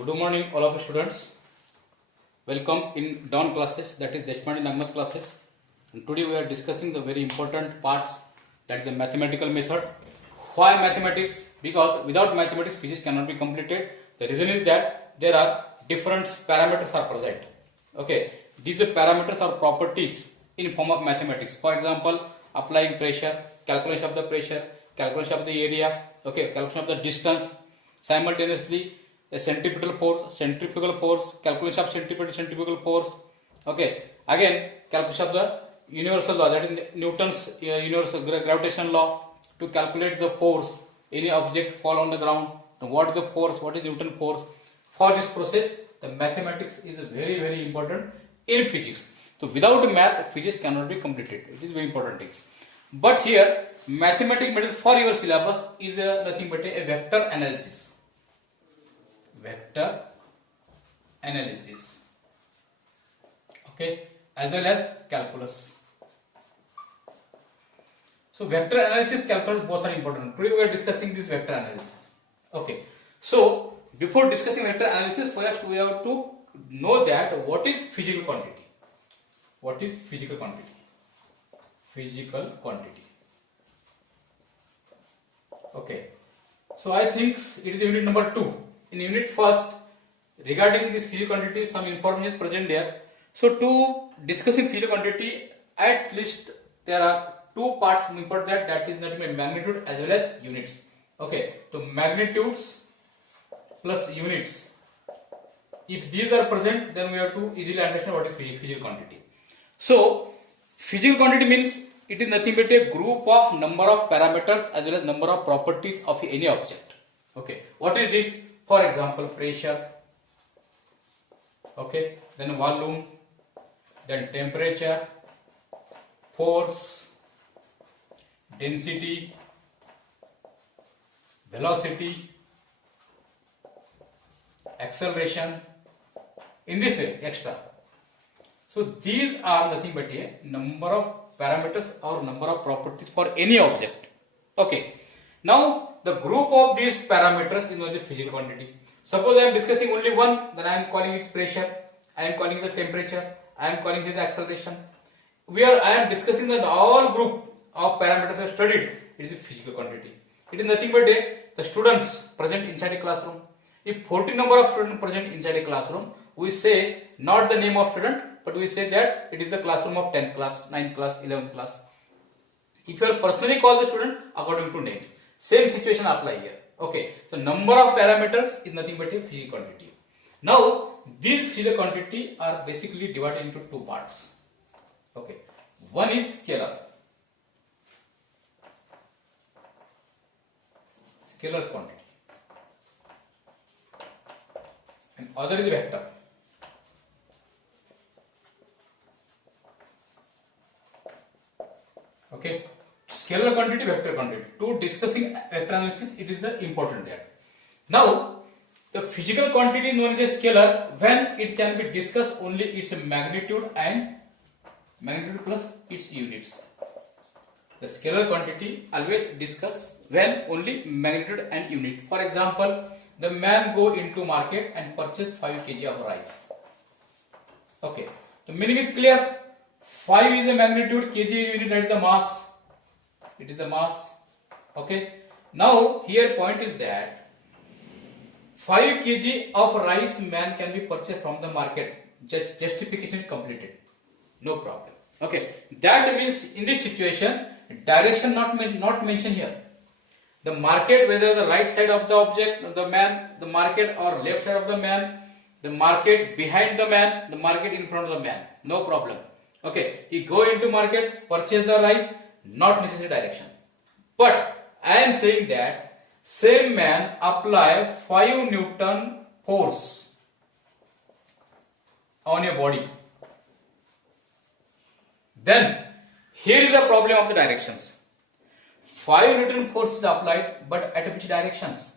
Good morning, all of you students. Welcome in Dawn classes, that is Deshpande Nagmat classes. And today we are discussing the very important parts, that is the mathematical methods. Why mathematics? Because without mathematics, physics cannot be completed. The reason is that there are different parameters are present. Okay, these parameters are properties in form of mathematics. For example, applying pressure, calculation of the pressure, calculation of the area, okay, calculation of the distance, simultaneously a centripetal force, calculation of centripetal force, okay, again calculation of the universal law, that is Newton's universal gravitation law, to calculate the force any object fall on the ground. Now, what is the force, what is Newton force? For this process the mathematics is very important in physics. So without math, physics cannot be completed. It is very important things. But here mathematics methods for your syllabus is nothing but a vector analysis. Vector analysis, okay, as well as calculus. So vector analysis, calculus, both are important. Today we are discussing this vector analysis. Okay, so before discussing vector analysis, first we have to know that what is physical quantity. What is physical quantity? Physical quantity. Okay, so I think it is unit number 2. In unit first, regarding this physical quantity, some information is present there. So to discussing physical quantity, at least there are two parts important, that is nothing but magnitude as well as units. Okay, so magnitudes plus units, if these are present, then we have to easily understand what is physical quantity. So physical quantity means it is nothing but a group of number of parameters as well as number of properties of any object. Okay, what is this? For example, pressure, okay, then volume, then temperature, force, density, velocity, acceleration, in this way, extra. So these are nothing but a number of parameters or number of properties for any object. Okay, now the group of these parameters is known as physical quantity. Suppose I am discussing only one, then I am calling it pressure, I am calling it the temperature, I am calling it the acceleration. Where I am discussing the all group of parameters I have studied, it is a physical quantity. It is nothing but the students present inside a classroom. If 14 number of students present inside a classroom, we say not the name of student, but we say that it is the classroom of 10th class, 9th class, 11th class. If you are personally call the student according to names, same situation apply here. Okay, so number of parameters is nothing but a physical quantity. Now these physical quantity are basically divided into two parts. Okay, one is scalar. Scalar quantity, and other is vector. Okay, scalar quantity, vector quantity. To discussing vector analysis, it is the important there. Now the physical quantity known as a scalar when it can be discussed only its magnitude and magnitude plus its units. The scalar quantity always discuss when only magnitude and unit. For example, the man go into market and purchase 5 kg of rice. Okay, the meaning is clear. 5 is the magnitude, kg unit, that is the mass. It is the mass. Okay, now here point is that 5 kg of rice man can be purchased from the market. Justification is completed, no problem. Okay, that means in this situation direction not mentioned here. The market, whether the right side of the object, the man, the market, or left side of the man, the market behind the man, the market in front of the man, no problem. Okay, he go into market, purchase the rice, not necessary direction. But I am saying that same man apply 5 Newton force on a body. Then here is the problem of the directions. 5 Newton force is applied, but at which directions?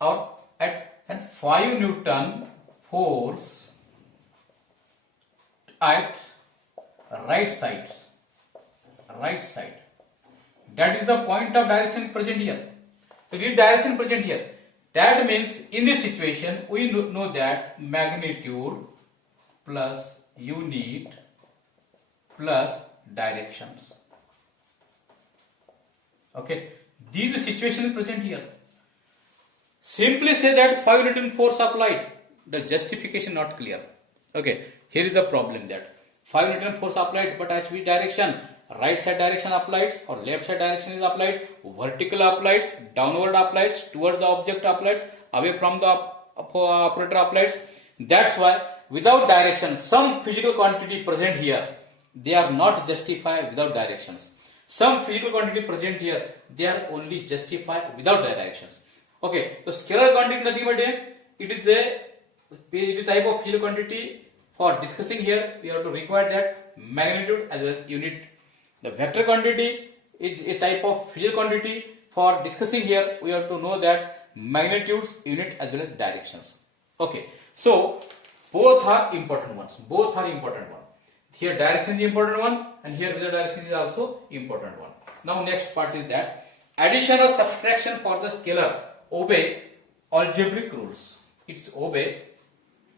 Or at 5 Newton force at right side. That is the point of direction present here. So this direction present here. That means in this situation we know that magnitude plus unit plus directions. Okay, this is the situation present here. Simply say that 5 Newton force applied. The justification not clear. Okay, here is the problem that 5 Newton force applied, but at which direction? Right side direction applied or left side direction is applied, vertical applied, downward applied, towards the object applied, away from the operator applied. That's why without direction, some physical quantity present here, they are not justified without directions. Some physical quantity present here, they are only justified without directions. Okay, so scalar quantity nothing but it is a type of physical quantity. For discussing here, we have to require that magnitude as well as unit. The vector quantity is a type of physical quantity. For discussing here, we have to know that magnitudes, unit as well as directions. Okay, so both are important ones. Both are important one. Here direction is important one, and here without direction is also important one. Now next part is that addition or subtraction for the scalar obey algebraic rules. It's obey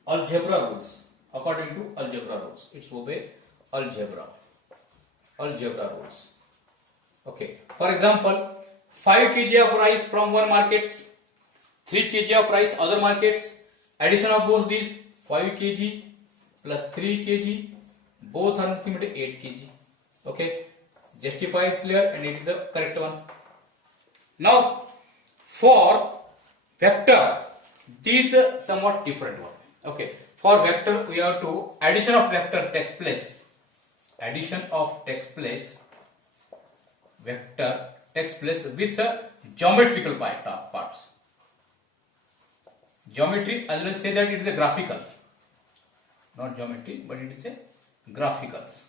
algebra rules. According to algebra rules, it's obey algebra rules. Okay, for example, 5 kg of rice from one markets, 3 kg of rice other markets, addition of both these 5 kg plus 3 kg, both are nothing but 8 kg. Okay, justify is clear and it is the correct one. Now for vector, these are somewhat different one. Okay, for vector we have to addition of vector takes place. Addition of vector takes place with geometrical parts. Geometry, as well say that it is a graphical, not geometry, but it is a graphicals.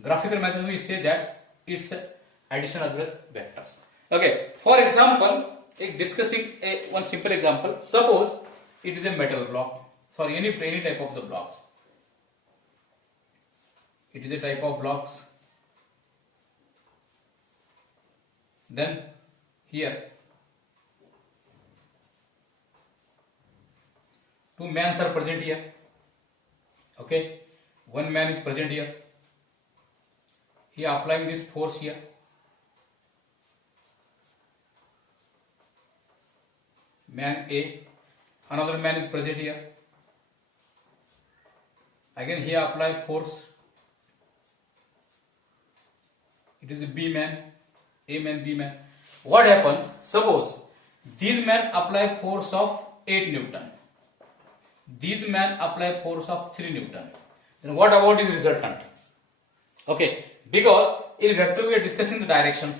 Graphical method we say that it's addition as well as vectors. Okay, for example, discussing one simple example. Suppose it is a metal block. Sorry, any type of the blocks. It is a type of blocks. Then here 2 men are present here. Okay, 1 man is present here. He applying this force here. Man A, another man is present here. Again he apply force. It is a B man, A man, B man. What happens? Suppose these men apply force of 8 Newton. These men apply force of 3 Newton. Then what about his resultant? Okay, because in vector we are discussing the directions.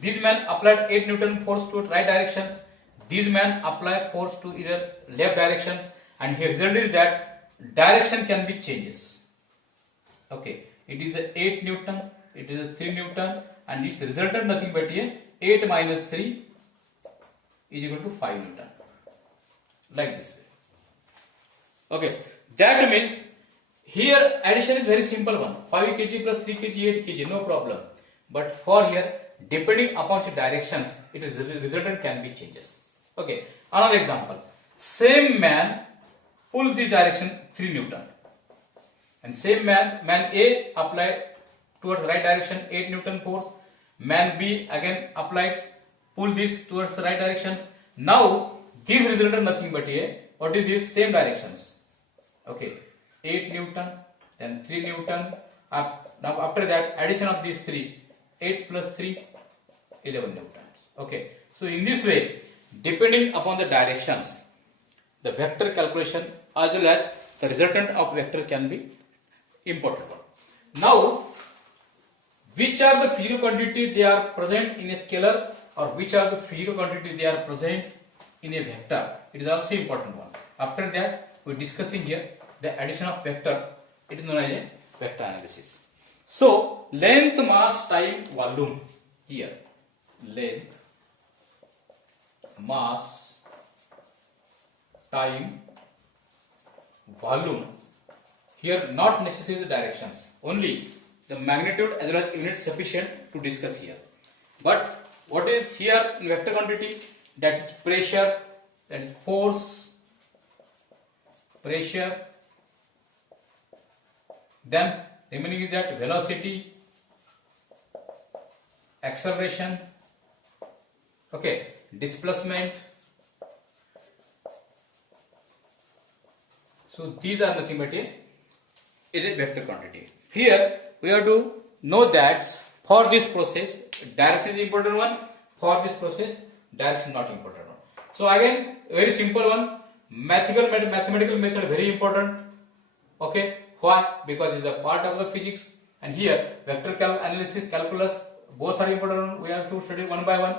These men applied 8 Newton force to right directions. These men apply force to either left directions, and here result is that direction can be changes. Okay, it is a 8 Newton, it is a 3 Newton, and its resultant nothing but a 8 minus 3 is equal to 5 Newton. Like this way. Okay, that means here addition is very simple one. 5 kg plus 3 kg, 8 kg, no problem. But for here, depending upon the directions, it is resultant can be changes. Okay, another example. Same man pull this direction 3 Newton, and same man A apply towards right direction 8 Newton force. Man B again applies pull this towards the right directions. Now this resultant nothing but a what is this same directions. Okay, 8 Newton, then 3 Newton. Now after that addition of these 3, 8 plus 3, 11 Newtons. Okay, so in this way, depending upon the directions, the vector calculation as well as the resultant of vector can be important. Now, which are the physical quantity they are present in a scalar, or which are the physical quantity they are present in a vector? It is also important one. After that, we are discussing here the addition of vector. It is known as a vector analysis. So, length, mass, time, volume. Here, length, mass, time, volume. Here, not necessarily the directions, only the magnitude as well as unit sufficient to discuss here. But what is here in vector quantity? that is pressure, that is force, pressure, then remaining is that velocity, acceleration, okay, displacement. So these are nothing but a vector quantity. Here we have to know that for this process direction is important one, for this process direction not important one. So again very simple one, mathematical method very important. Okay, why? Because it's a part of the physics, and here vector analysis, calculus, both are important. We have to study one by one.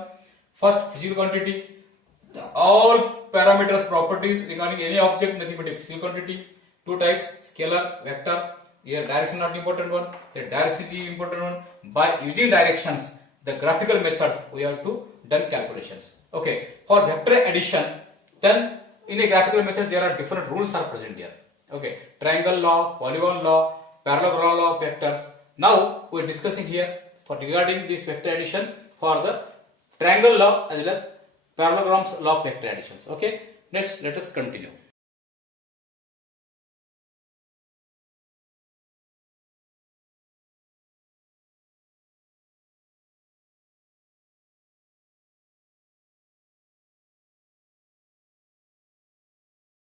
First, physical quantity. All parameters, properties regarding any object, nothing but a physical quantity. Two types, scalar, vector. Here direction not important one, here direction is important one. By using directions, the graphical methods, we have to done calculations. Okay, for vector addition, then in a graphical method there are different rules are present here. Okay, triangle law, polygon law, parallelogram law of vectors. Now we are discussing here for regarding this vector addition for the triangle law as well as parallelograms law of vector additions. Okay, let us continue.